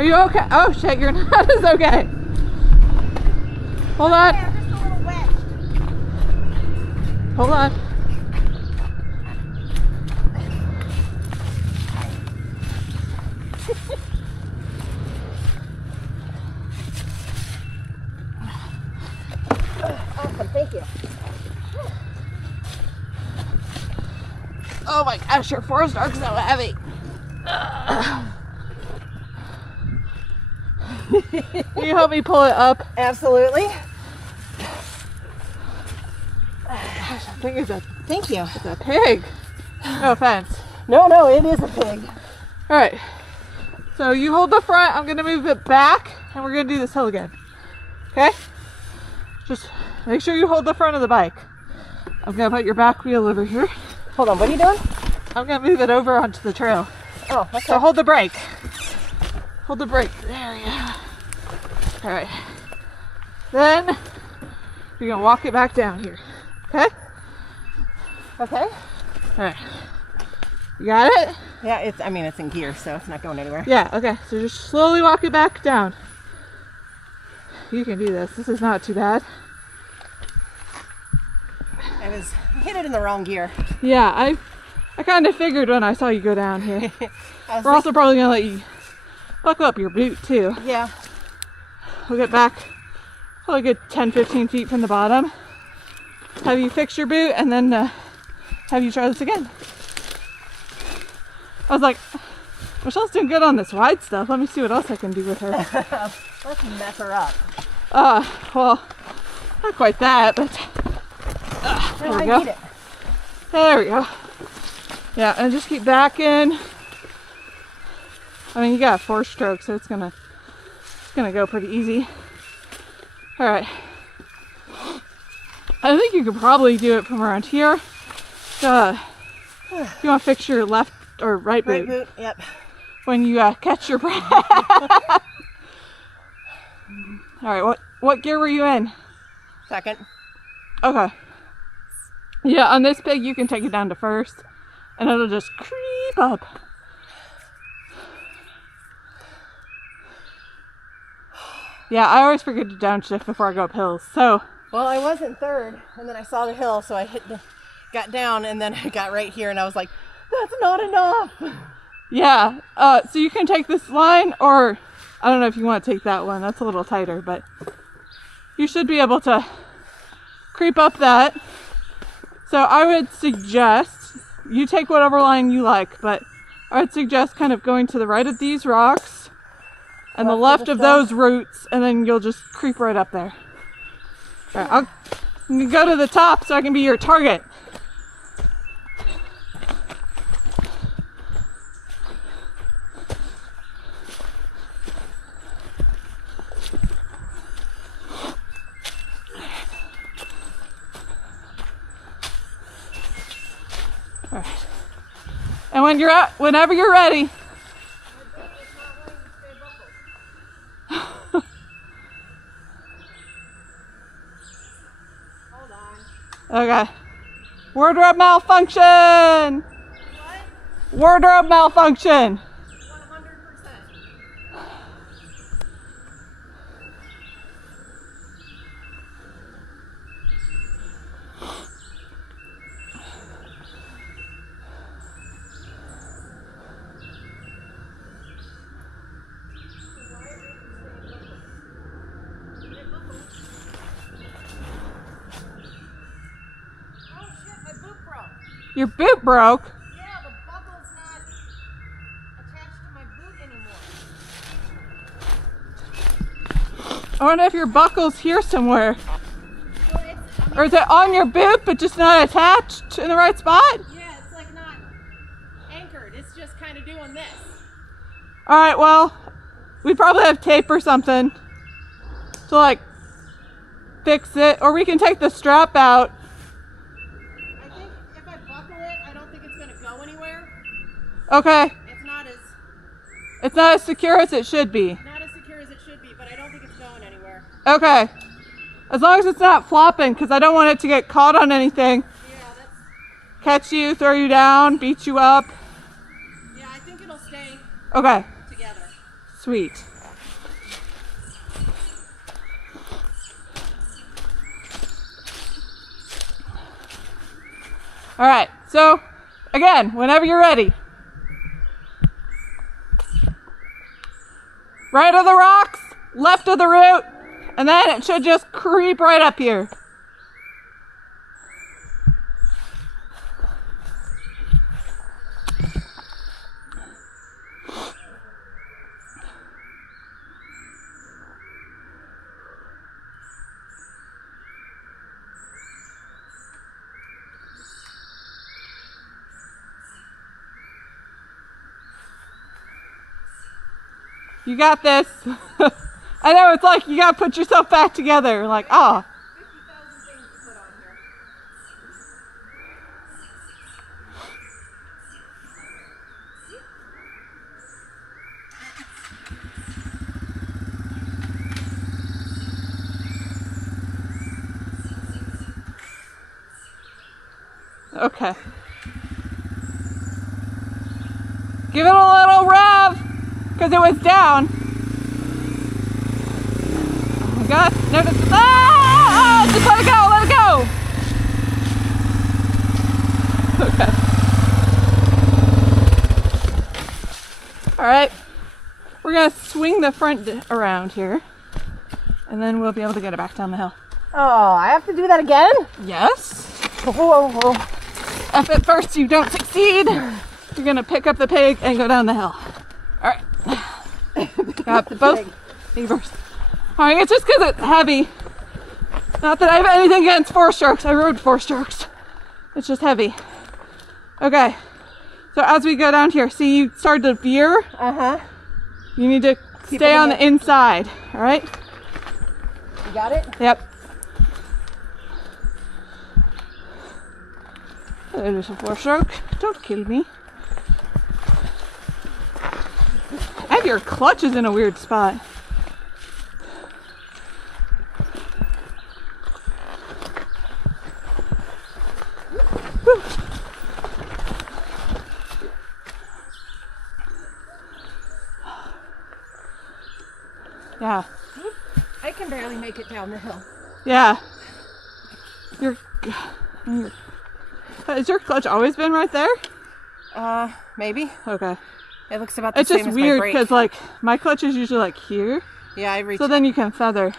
Are you okay? Oh shit, you're not as okay. Hold on. I'm just a little wet. Hold on. Awesome, thank you. Oh my gosh, your 4-star's so heavy. Can you help me pull it up? Absolutely. Gosh, I think it's Thank you. a pig. No offense. No, it is a pig. All right. So you hold the front. I'm gonna move it back, and we're gonna do this hill again. Okay? Just make sure you hold the front of the bike. I'm gonna put your back wheel over here. Hold on, what are you doing? I'm gonna move it over onto the trail. Oh, okay. So hold the brake. Hold the brake. There we go. All right. Then you're gonna walk it back down here. Okay? Okay. All right. You got it? Yeah, it's in gear, so it's not going anywhere. Yeah, okay. So just slowly walk it back down. You can do this. This is not too bad. I hit it in the wrong gear. Yeah, I kind of figured when I saw you go down here. We're also probably going to let you buckle up your boot too. Yeah. We'll get back probably a good 10-15 feet from the bottom. Have you fix your boot and then have you try this again. I was like, Michelle's doing good on this wide stuff. Let me see what else I can do with her. Let's mess her up. Well, not quite that, but there we go. There we go. Yeah, and just keep backing. I mean, you got a 4-stroke, so it's gonna go pretty easy. All right. I think you could probably do it from around here. You want to fix your left or right boot? Right boot, yep. When you catch your breath. All right, what gear were you in? Second. Okay. Yeah, on this pig you can take it down to first, and it'll just creep up. Yeah, I always forget to downshift before I go up hills, so. Well, I was in third, and then I saw the hill, so I got down, and then I got right here, and I was like, that's not enough. Yeah, so you can take this line, or I don't know if you want to take that one. That's a little tighter, but you should be able to creep up that. So I would suggest you take whatever line you like, but I would suggest kind of going to the right of these rocks and the left of those roots, and then you'll just creep right up there. All right, I'm gonna go to the top so I can be your target. All right. And whenever you're ready. Hold on. Okay. Wardrobe malfunction. What? Wardrobe malfunction. 100%. Your boot broke. Yeah, the buckle's not attached to my boot anymore. I wonder if your buckle's here somewhere. Well, Or is it on your boot but just not attached in the right spot? yeah, it's like not anchored. It's just kind of doing this. Alright, well, we probably have tape or something to like fix it. Or we can take the strap out. I think if I buckle it, I don't think it's going to go anywhere. Okay. It's not as secure as it should be. not as secure as it should be, but I don't think it's going anywhere. Okay. As long as it's not flopping, because I don't want it to get caught on anything. Yeah, Catch you, throw you down, beat you up. I think it'll stay Okay. together. Sweet. All right, so again, whenever you're ready. Right of the rocks, left of the root, and then it should just creep right up here. You got this. I know, it's like you gotta put yourself back together. Like, oh. 50,000 things to put on here. Okay. Give it a little rev, because it was down. Oh my God. No, just let it go, let it go. Okay. All right. We're going to swing the front around here, and then we'll be able to get it back down the hill. Oh, I have to do that again? Yes. Whoa. If at first you don't succeed, you're gonna pick up the pig and go down the hill. All right. Got both levers. All right, it's just because it's heavy. Not that I have anything against 4-strokes. I rode 4-strokes. It's just heavy. Okay. So as we go down here, see you start to veer. You need to stay on the inside. All right. You got it? Yep. There's a 4-stroke. Don't kill me. And your clutch is in a weird spot. Woo. Yeah. I can barely make it down the hill. Yeah. Has your clutch always been right there? Maybe. Okay. It looks about the It's same just as my weird brake. because like my clutch is usually like here. Yeah, I reach. So then you can feather.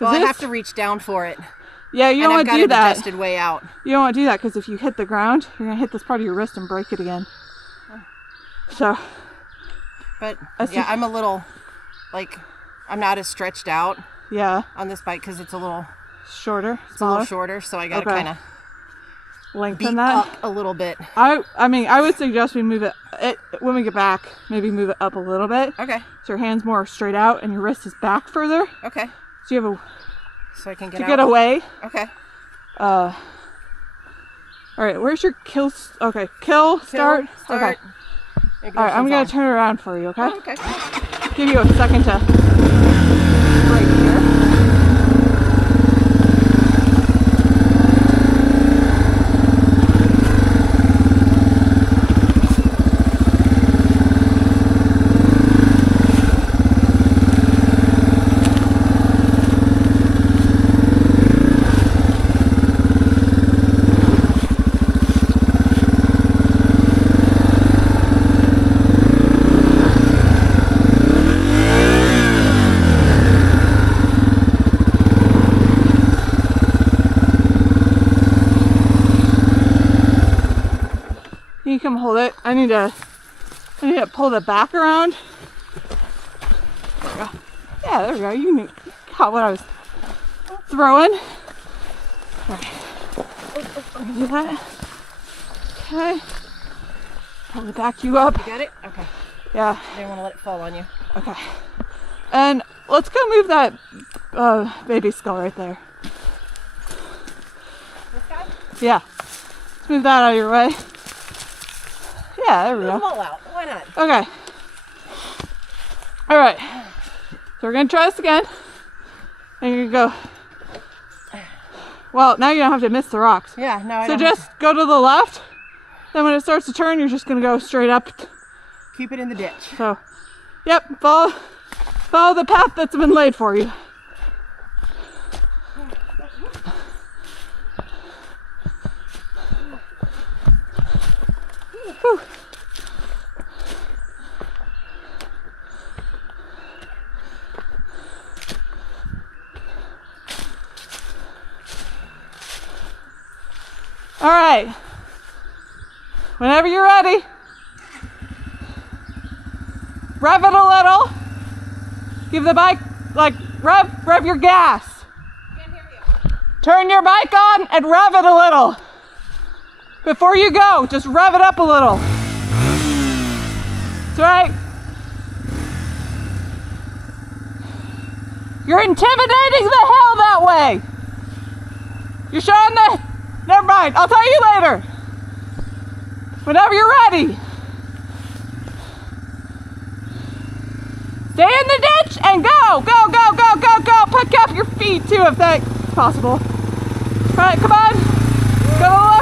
Well, I have to reach down for it. Yeah, you don't and want I've to got do it that. adjusted way out. You don't want to do that because if you hit the ground, you're gonna hit this part of your wrist and break it again. So. But yeah, I'm a little, like, I'm not as stretched out. Yeah. On this bike because it's a little shorter. It's a little shorter, so I gotta kind of lengthen beat that up a little bit. I mean, I would suggest we move it when we get back. Maybe move it up a little bit. Okay. So your hand's more straight out and your wrist is back further. Okay. So you have so I can get to out. get away. Okay. All right. Where's your kill? Okay. Kill. Start. Okay. All right. I'm gonna turn it around for you. Okay. Oh, okay. Give you a second to break here. You can hold it. I need to pull the back around. There we go. Yeah, there we go. You caught what I was throwing. All right. I'm gonna do that. Okay. Probably back you up. You got it? Okay. Yeah. I didn't want to let it fall on you. Okay. And let's go move that baby skull right there. This guy? Yeah. Let's move that out of your way. Yeah, there we Move go. them all out. Why not? Okay. All right. So we're going to try this again. And you're going to go. Well, now you don't have to miss the rocks. Yeah, no, I So don't. just go to the left. Then when it starts to turn, you're just going to go straight up. Keep it in the ditch. So, yep, follow Follow the path that's been laid for you. Whew. All right. Whenever you're ready, rev it a little. Give the bike, like, rev your gas. Turn your bike on and rev it a little. Before you go, just rev it up a little. That's right. You're intimidating the hill that way. You're showing the, never mind, I'll tell you later. Whenever you're ready. Stay in the ditch and go, go, go, go, go, go. Pick up your feet too if that's possible. All right, come on. Go